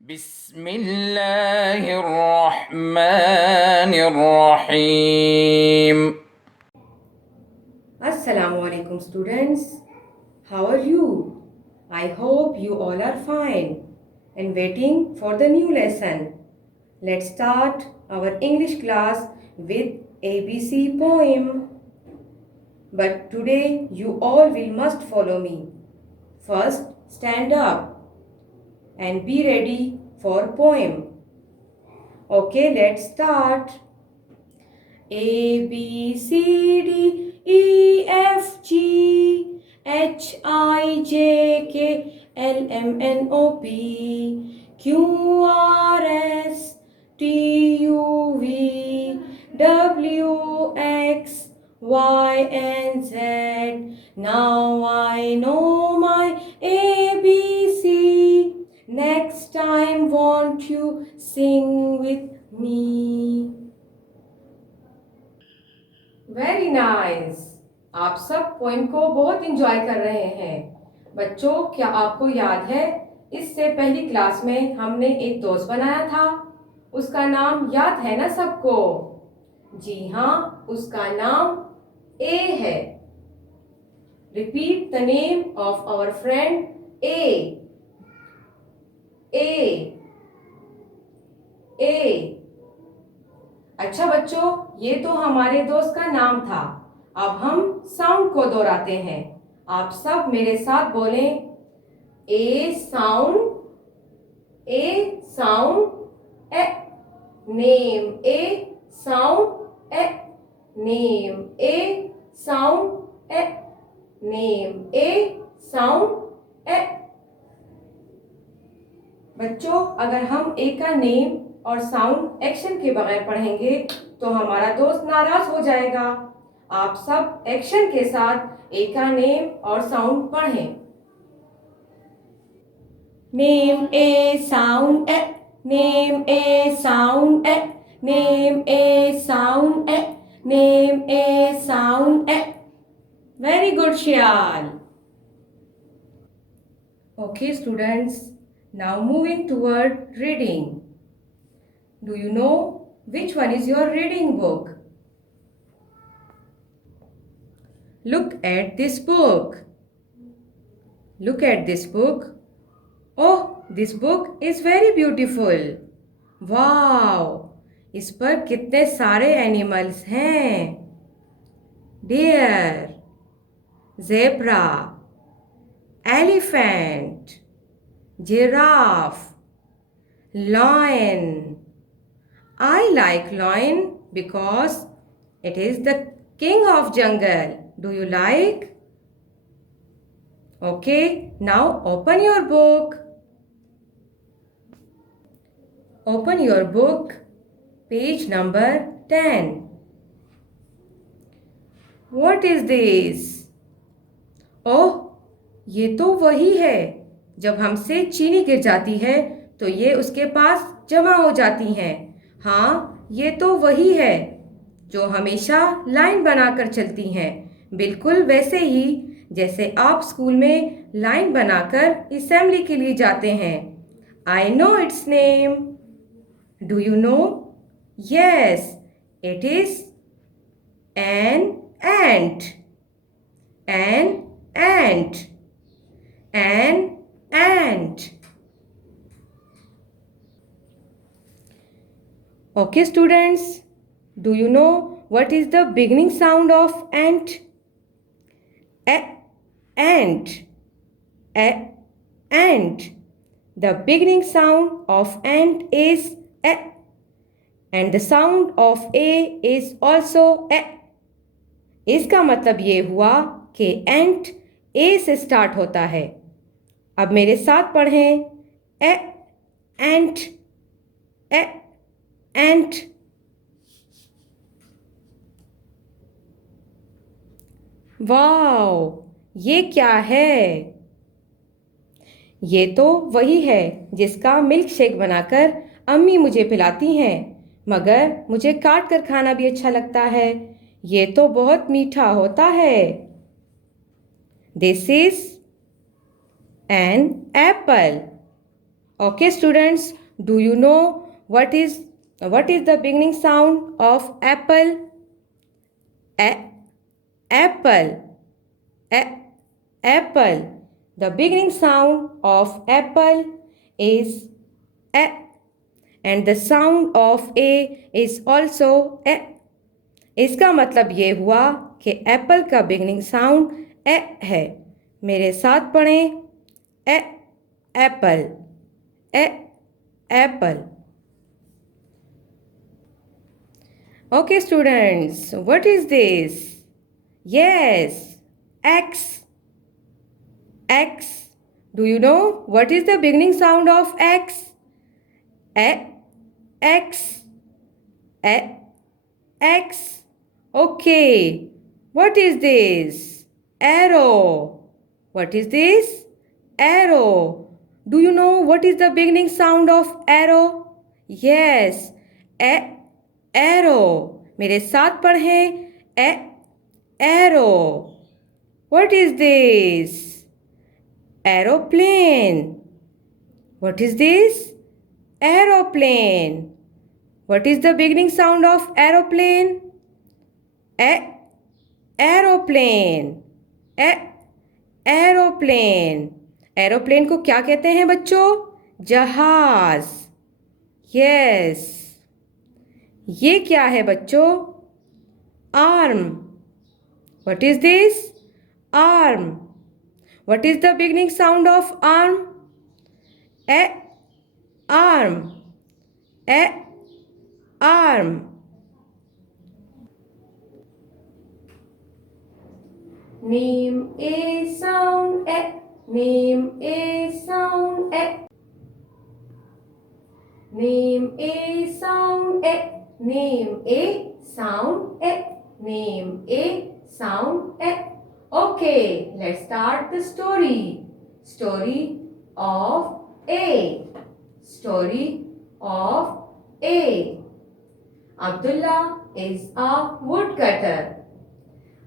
Bismillahirrahmanirrahim. Assalamu alaikum students. How are you? I hope you all are fine and waiting for the new lesson. Let's start our English class with ABC poem. But today you all will must follow me. First, stand up and be ready for poem. Okay, let's start. A B C D E F G H I J K L M N O P Q R S T U V W X Y and Z. Now I know my ABC. Next time won't you sing with me? Very nice. आप सब poem को बहुत enjoy कर रहे हैं। बच्चों, क्या आपको याद है इससे पहली क्लास में हमने एक दोस्त बनाया था? उसका नाम याद है ना सबको? जी हाँ, उसका नाम ए है। Repeat the name of our friend A. A A. अच्छा बच्चों, ये तो हमारे दोस्त का नाम था। अब हम साउंड को दोहराते हैं। आप सब मेरे साथ बोलें, ए sound, A sound, A name, A sound, A name, A sound, A name, A sound, ए। बच्चों, अगर हम ए का नेम और साउंड एक्शन के बगैर पढ़ेंगे तो हमारा दोस्त नाराज हो जाएगा। आप सब एक्शन के साथ ए का नेम और साउंड पढ़ें। Name A sound A, name A sound A, name A sound A, name A sound A. Very good Shyal. Okay students, now moving toward reading. Do you know which one is your reading book? Look at this book. Look at this book. Oh, this book is very beautiful. Wow! इस पर कितने सारे animals हैं। Deer, zebra, elephant, giraffe, lion. I like lion because it is the king of jungle. Do you like? Okay, now open your book. Open your book, page number 10. What is this? ओह, ये तो वही है जब हमसे चीनी गिर जाती है तो ये उसके पास जमा हो जाती हैं। हाँ, ये तो वही है जो हमेशा लाइन बनाकर चलती हैं, बिल्कुल वैसे ही जैसे आप स्कूल में लाइन बनाकर असेंबली के लिए जाते हैं। I know it's name. Do you know? Yes, it is an ant. An ant. An ant. Okay students, do you know what is the beginning sound of ant? Ant. Ant. The beginning sound of ant is a, and the sound of a is also a. इसका मतलब ये हुआ कि ant a से start होता है। अब मेरे साथ पढ़ें, ए एंट, ए एंट। वाओ, ये क्या है? ये तो वही है जिसका मिल्क शेक बनाकर अम्मी मुझे पिलाती हैं, मगर मुझे काट कर खाना भी अच्छा लगता है। ये तो बहुत मीठा होता है। This is an apple. Okay, students, do you know what is the beginning sound of apple? Apple. Apple. The beginning sound of apple is a, and the sound of a is also a. इसका मतलब ये हुआ कि Apple का beginning sound ए है। मेरे साथ पढ़ें, A apple, A apple. Okay, students, what is this? Yes, X. X. Do you know what is the beginning sound of X? A, X. A, X. Okay. What is this? Arrow. What is this? Arrow. Do you know what is the beginning sound of arrow? Yes. Arrow. मेरे साथ पढ़ें. Arrow. What is this? Aeroplane. What is this? Aeroplane. What is the beginning sound of aeroplane? Aeroplane. Aeroplane. Aeroplane को क्या कहते हैं बच्चों? जहाज। Yes. ये क्या है बच्चों? Arm. What is this? Arm. What is the beginning sound of arm? Arm. Arm. Name a sound, name a sound, name a sound, name a sound, name a sound. Okay, let's start the story. Story of A. Story of A. Abdullah is a woodcutter.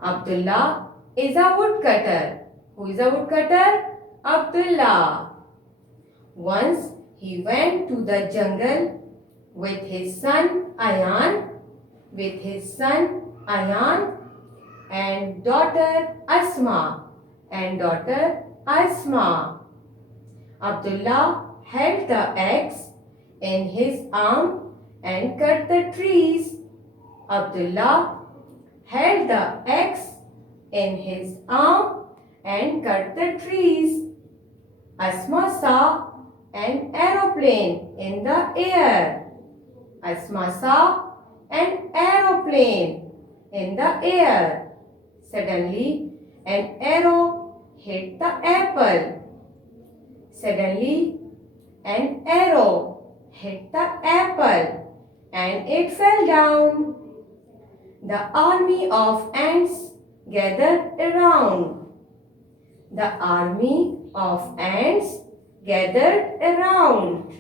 Abdullah is a woodcutter. Who is a woodcutter? Abdullah. Once he went to the jungle with his son Ayan, and daughter Asma. Abdullah held the axe in his arm and cut the trees. Abdullah held the axe in his arm and cut the trees. Asma saw an aeroplane in the air. Asma saw an aeroplane in the air. Suddenly, an arrow hit the apple. Suddenly, an arrow hit the apple and it fell down. The army of ants gathered around. The army of ants gathered around.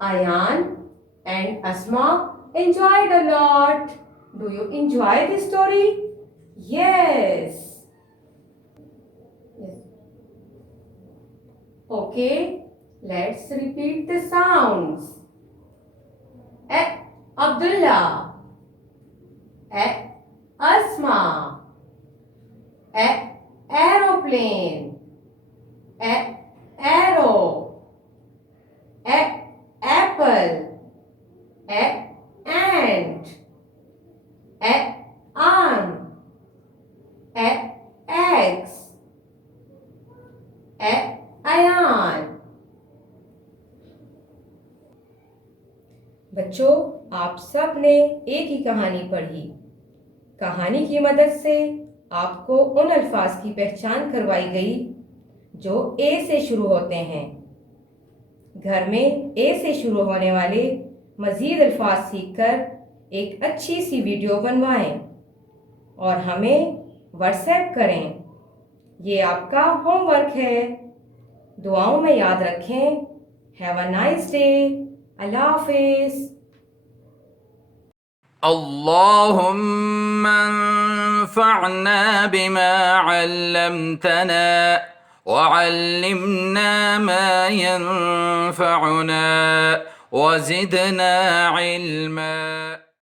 Ayan and Asma enjoyed a lot. Do you enjoy this story? Yes. Okay, let's repeat the sounds. Abdullah. Asma. Aeroplane. Arrow. Apple. Ant. Arm. Axe. Ayan. बच्चों, आप सब ने एक ही कहानी पढ़ी। कहानी की मदद से आपको उन अल्फाज की पहचान करवाई गई जो ए से शुरू होते हैं। घर में ए से शुरू होने वाले मज़ीद अल्फाज सीखकर एक अच्छी सी वीडियो बनवाएं और हमें व्हाट्सएप करें। ये आपका होमवर्क है। दुआओं में याद रखें। Have a nice day. अल्लाह हाफिज़। اللهم انفعنا بما علمتنا وعلمنا ما ينفعنا وزدنا علما.